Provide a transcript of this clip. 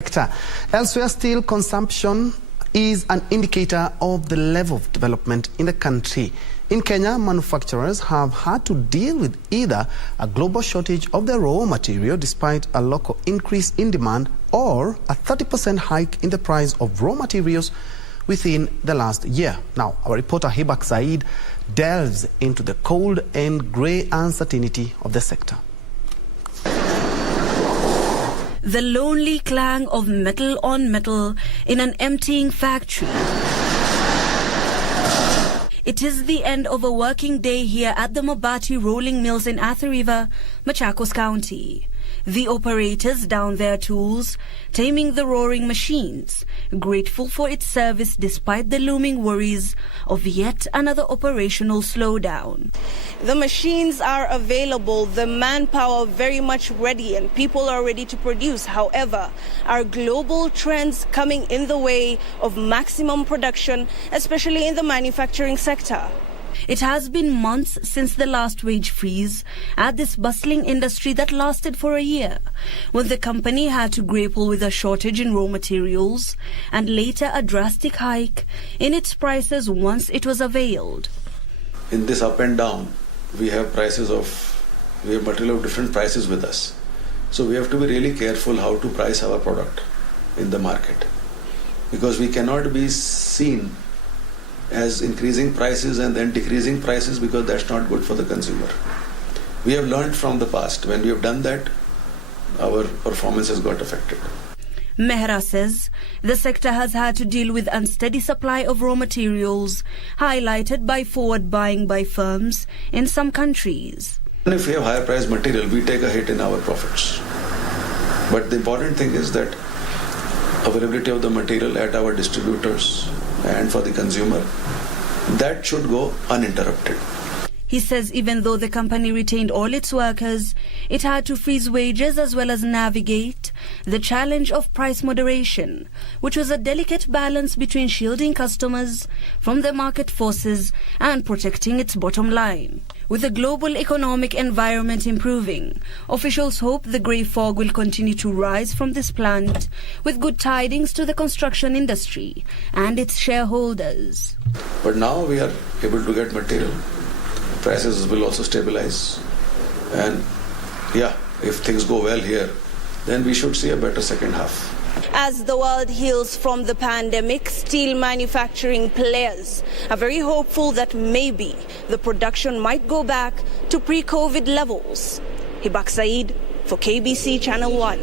Elsewhere, steel consumption is an indicator of the level of development in the country. In Kenya, manufacturers have had to deal with either a global shortage of their raw material despite a local increase in demand or a 30% hike in the price of raw materials within the last year. Now, our reporter Hibak Said delves into the cold and grey uncertainty of the sector. The lonely clang of metal on metal in an emptying factory. It is the end of a working day here at the Mabati Rolling Mills in Athi River, Machakos County. The operators down their tools, taming the roaring machines, grateful for its service despite the looming worries of yet another operational slowdown. The machines are available, the manpower very much ready, and people are ready to produce. However, are global trends coming in the way of maximum production, especially in the manufacturing sector? It has been months since the last wage freeze at this bustling industry that lasted for a year, when the company had to grapple with a shortage in raw materials and later a drastic hike in its prices once it was availed. In this up and down, we have material of different prices with us. So we have to be really careful how to price our product in the market, because we cannot be seen as increasing prices and then decreasing prices, because that's not good for the consumer. We have learned from the past. When we have done that, our performance has got affected. Mehra says the sector has had to deal with unsteady supply of raw materials, highlighted by forward buying by firms in some countries. If we have higher priced material, we take a hit in our profits. But the important thing is that availability of the material at our distributors and for the consumer, that should go uninterrupted. He says even though the company retained all its workers, it had to freeze wages as well as navigate the challenge of price moderation, which was a delicate balance between shielding customers from the market forces and protecting its bottom line. With the global economic environment improving, officials hope the grey fog will continue to rise from this plant, with good tidings to the construction industry and its shareholders. But now we are able to get material. Prices will also stabilize. And if things go well here, then we should see a better second half. As the world heals from the pandemic, steel manufacturing players are very hopeful that maybe the production might go back to pre-COVID levels. Hibak Said for KBC Channel 1.